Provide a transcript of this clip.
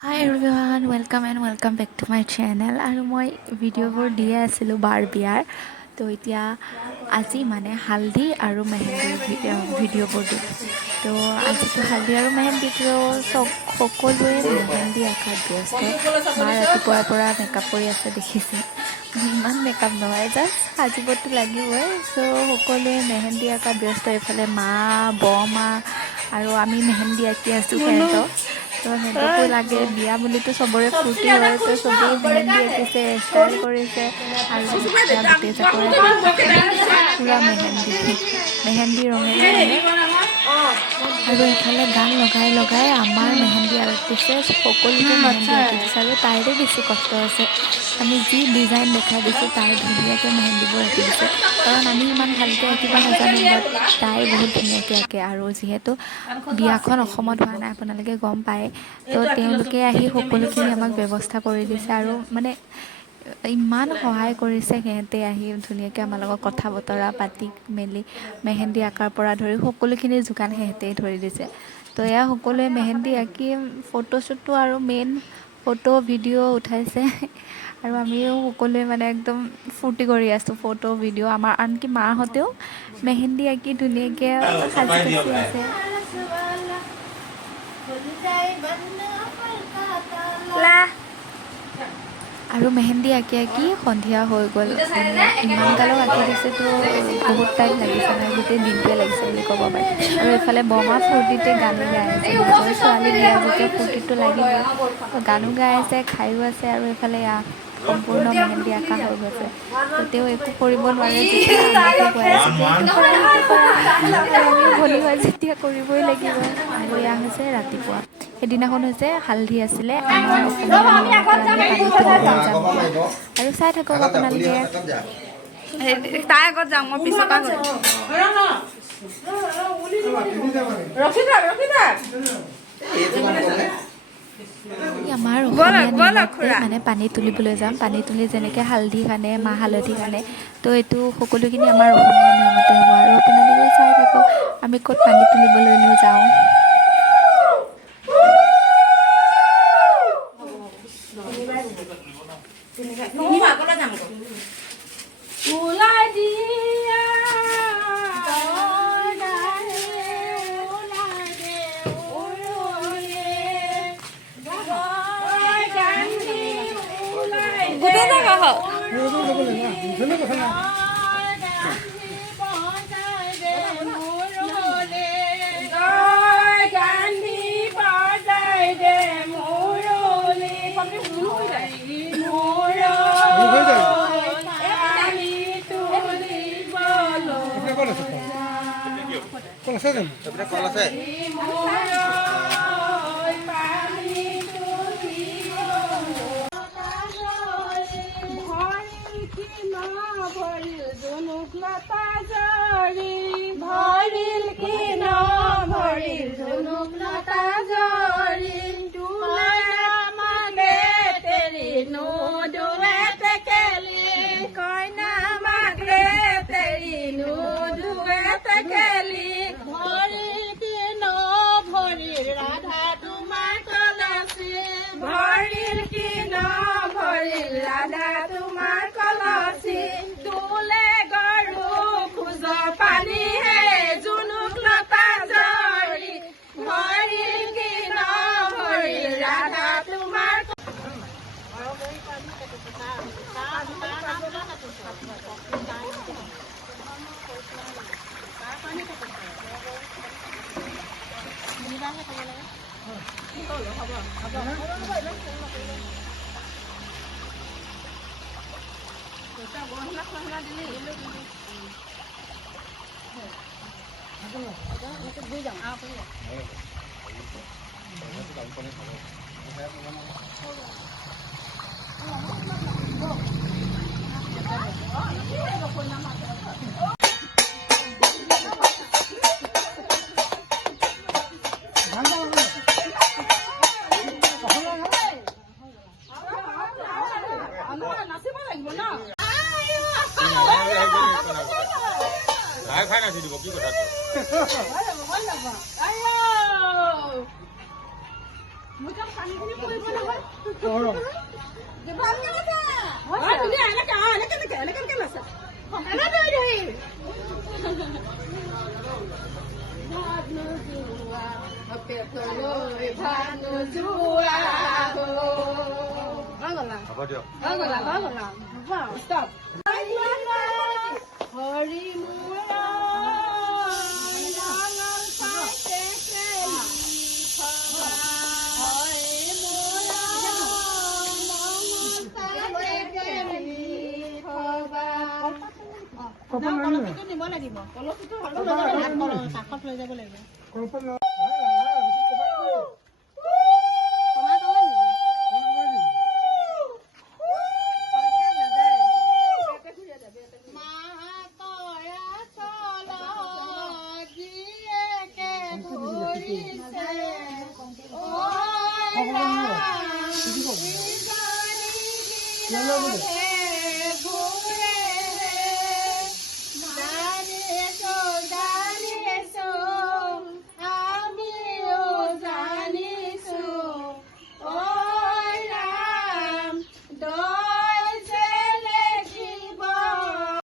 Hi everyone, welcome and welcome back to my channel. আৰু মই ভিডিঅ'বোৰ দিয়ে আছিলোঁ বাৰ বিয়াৰ তো এতিয়া আজি মানে হালধি আৰু মেহেন্দিৰ ভিডিঅ'বোৰ দিম তো আজিতো হালধি আৰু মেহেন্দিটো সকলোৱে মেহেন্দি আঁকাত ব্যস্ত মা ৰাতিপুৱাৰ পৰা মেকআপ কৰি আছে দেখিছে ইমান মেকআপ নহয় জাষ্ট সাজিবতো লাগিবই চ' সকলোৱে মেহেন্দি আঁকাত ব্যস্ত এইফালে মা বৰমা আৰু আমি মেহেন্দি আঁকি আছোঁ সিহঁতক তো সিহঁতকো লাগে বিয়া বুলিতো চবৰে ফূৰ্তি হয় তো চবেই মেহেন্দি আঁকিছে ষ্টাইল কৰিছে আৰু এতিয়া গোটেইজাকৰে পূৰা মেহেন্দি ৰঙেৰে মানে আৰু এইফালে গান লগাই লগাই আমাৰ মেহেন্দি আৰ্টিষ্টে সকলোকে মেহেন্দি আঁকি দিছে আৰু তাইৰে বেছি কষ্ট আছে আমি যি ডিজাইন দেখাই দিছোঁ তাই ধুনীয়াকৈ মেহেন্দিবোৰ আঁকি দিছে কাৰণ আমি ইমান ভালকৈ আঁকিব নাজানো বাট তাই বহুত ধুনীয়াকৈ আঁকে আৰু যিহেতু বিয়াখন অসমত হোৱা নাই আপোনালোকে গম পায় তো তেওঁলোকে আহি সকলোখিনি আমাক ব্যৱস্থা কৰি দিছে আৰু মানে ইমান সহায় কৰিছে সিহঁতে আহি ধুনীয়াকৈ আমাৰ লগত কথা বতৰা পাতি মেলি মেহেন্দি আঁকাৰ পৰা ধৰি সকলোখিনি যোগান সিহঁতেই ধৰি দিছে তো এয়া সকলোৱে মেহেন্দি আঁকি ফটোশ্বুটটো আৰু মেইন ফটো ভিডিঅ' উঠাইছে আৰু আমিও সকলোৱে মানে একদম ফূৰ্তি কৰি আছোঁ ফটো ভিডিঅ' আমাৰ আনকি মাহঁতেও মেহেন্দি আঁকি ধুনীয়াকৈ সাজি কাচি আছে আৰু মেহেন্দি আঁকি আঁকি সন্ধিয়া হৈ গ'ল মানে ইমান গালক আঁকি দিছেতো বহুত টাইম লাগিছে নাই গোটেই দিনটোৱে লাগিছে বুলি ক'ব পাৰি আৰু এইফালে বৰমা ফূৰ্তিতে গানো গাই আছে নিজৰ ছোৱালী বিয়া যেতিয়া ফূৰ্তিটো লাগিবই গানো গাই আছে খায়ো আছে আৰু এইফালে সম্পূৰ্ণ মেহেন্দি আঁকা হৈ গৈছে তো তেওঁ একো কৰিব নোৱাৰে যেতিয়া আমাকে কৈ আছে যে এইটো কৰা সেইটো কৰা আৰু আমিও ভনী হয় যেতিয়া কৰিবই লাগিব আৰু এয়া হৈছে ৰাতিপুৱা সেইদিনাখন হৈছে হালধি আছিলে আমাৰ অসমীয়া নিয়মতে আমি পানী তুলিবলৈ যাম এতিয়া আৰু চাই থাকক আপোনালোকে তাই আগত যাওঁ মই পিছৰ পৰা আমাৰ অসমীয়া নিয়মতে মানে পানী তুলিবলৈ যাম পানী তুলি যেনেকৈ হালধি সানে মাহ হালধি সানে তো এইটো সকলোখিনি আমাৰ অসমীয়া নিয়মতে হ'ব আৰু আপোনালোকেও চাই থাকক আমি ক'ত পানী তুলিবলৈনো যাওঁ Hello.